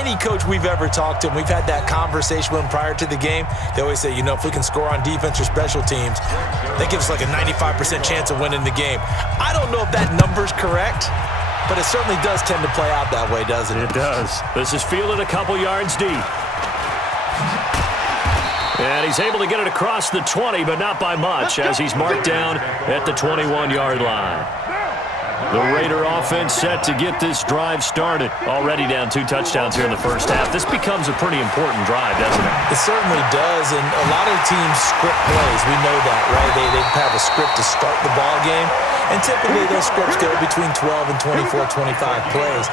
any coach we've ever talked to, and we've had that conversation with them prior to the game, they always say, if we can score on defense or special teams, that gives us like a 95% chance of winning the game. I don't know if that number's correct, but it certainly does tend to play out that way, doesn't it? It does. This is fielded a couple yards deep. And he's able to get it across the 20, but not by much, as he's marked down at the 21-yard line. The Raider offense set to get this drive started. Already down 2 touchdowns here in the first half. This becomes a pretty important drive, doesn't it? It certainly does, and a lot of teams script plays. We know that, right? They have a script to start the ball game, and typically those scripts go between 12 and 24, 25 plays.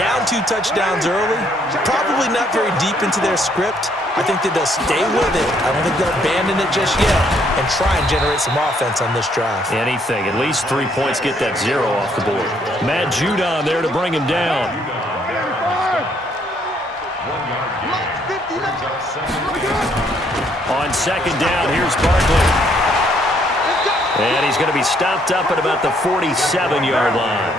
Down 2 touchdowns early, probably not very deep into their script. I think that they'll stay with it. I don't think they'll abandon it just yet and try and generate some offense on this drive. Anything. At least 3 points, get that 0 off the board. Matt Judon there to bring him down. On second down, here's Barkley. And he's going to be stopped up at about the 47-yard line.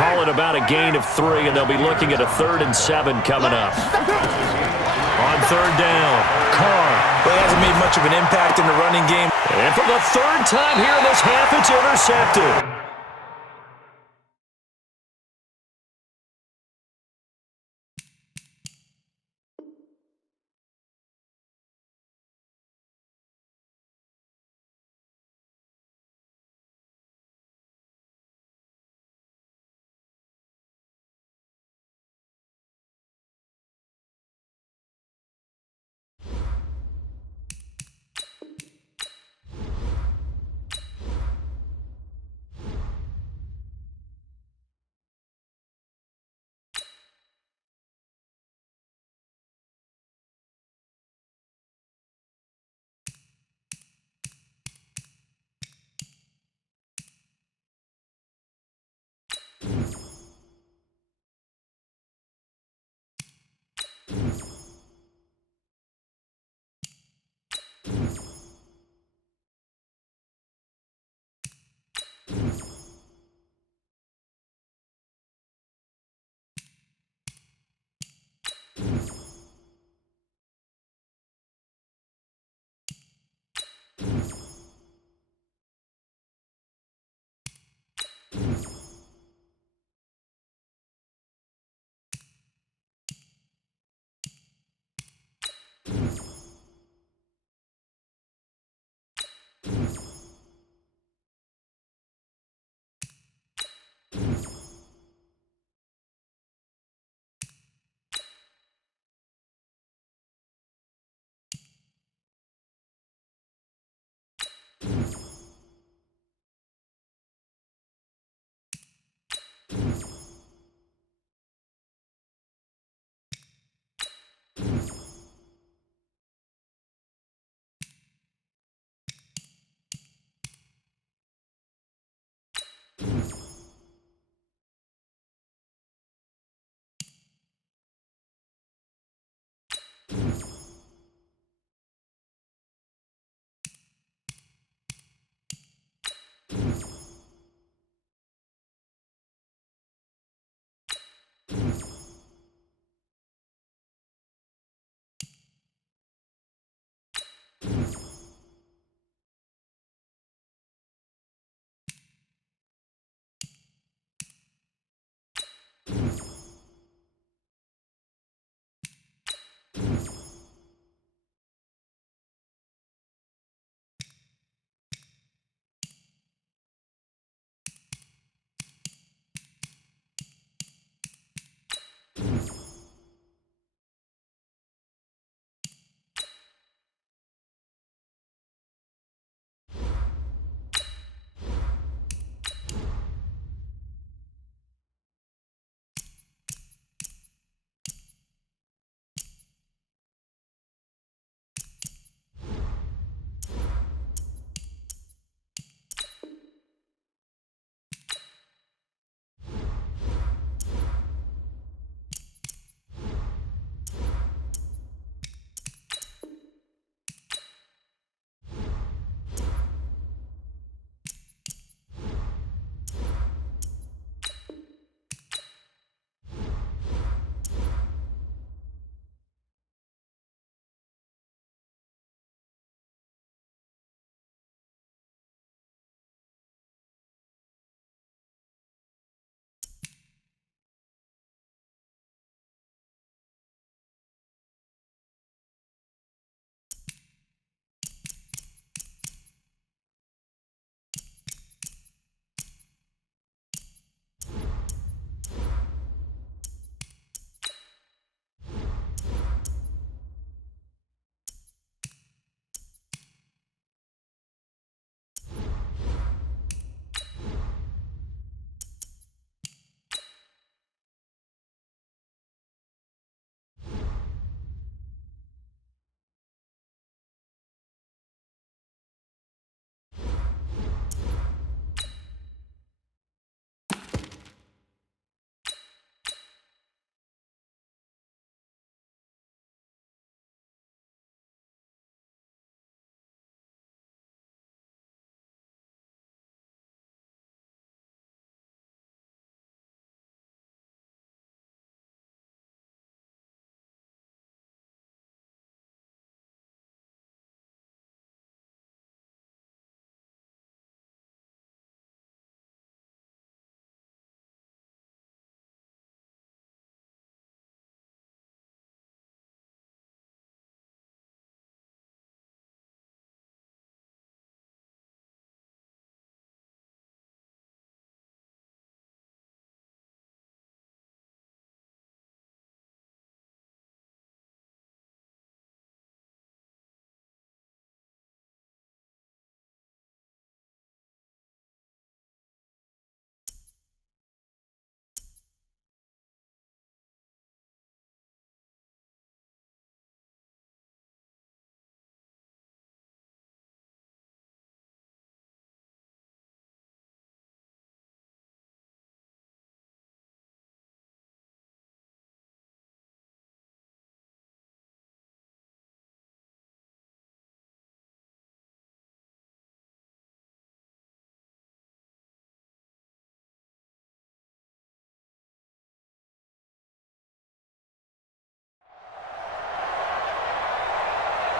Call it about a gain of 3, and they'll be looking at a 3rd and 7 coming up. On third down, Carr. Well, he hasn't made much of an impact in the running game. And for the 3rd time here in this half, it's intercepted.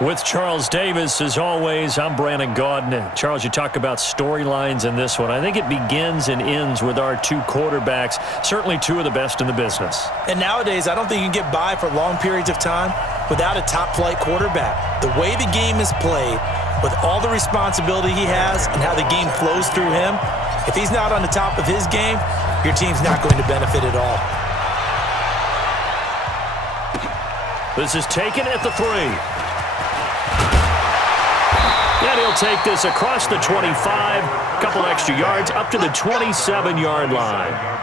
With Charles Davis, as always, I'm Brandon Gaudin. Charles, you talk about storylines in this one. I think it begins and ends with our two quarterbacks, certainly two of the best in the business. And nowadays, I don't think you can get by for long periods of time without a top-flight quarterback. The way the game is played, with all the responsibility he has and how the game flows through him, if he's not on the top of his game, your team's not going to benefit at all. This is taken at the 3. And he'll take this across the 25, a couple extra yards, up to the 27-yard line.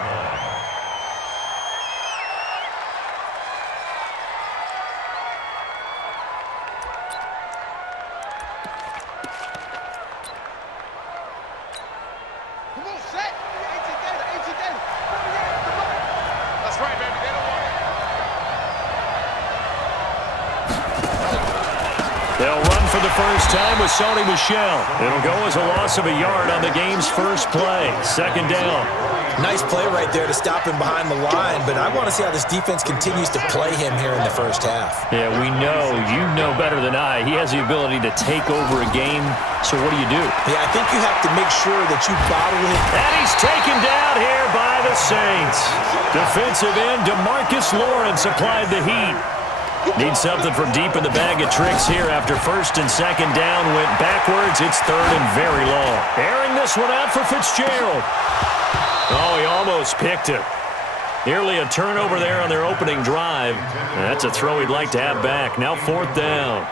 They'll run for the first time with Sony Michel. It'll go as a loss of a yard on the game's first play. Second down. Nice play right there to stop him behind the line, but I want to see how this defense continues to play him here in the first half. Yeah, we know. You know better than I. He has the ability to take over a game, so what do you do? Yeah, I think you have to make sure that you bottle it. And he's taken down here by the Saints. Defensive end DeMarcus Lawrence applied the heat. Needs something from deep in the bag of tricks here after first and second down went backwards. It's third and very long. Airing this one out for Fitzgerald. Oh, he almost picked it. Nearly a turnover there on their opening drive. That's a throw he'd like to have back. Now fourth down.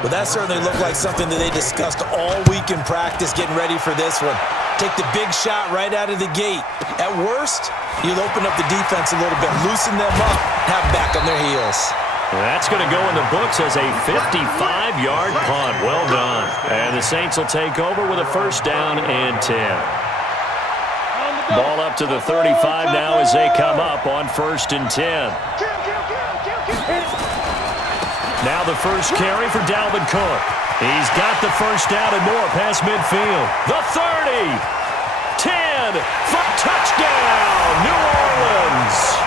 Well, that certainly looked like something that they discussed all week in practice getting ready for this one. Take the big shot right out of the gate. At worst, you'll open up the defense a little bit, loosen them up, have them back on their heels. That's going to go in the books as a 55-yard punt. Well done. And the Saints will take over with a first down and 10. Ball up to the 35 now as they come up on first and 10. Now the first carry for Dalvin Cook. He's got the first down and more past midfield. The 30, 10, for touchdown, New Orleans.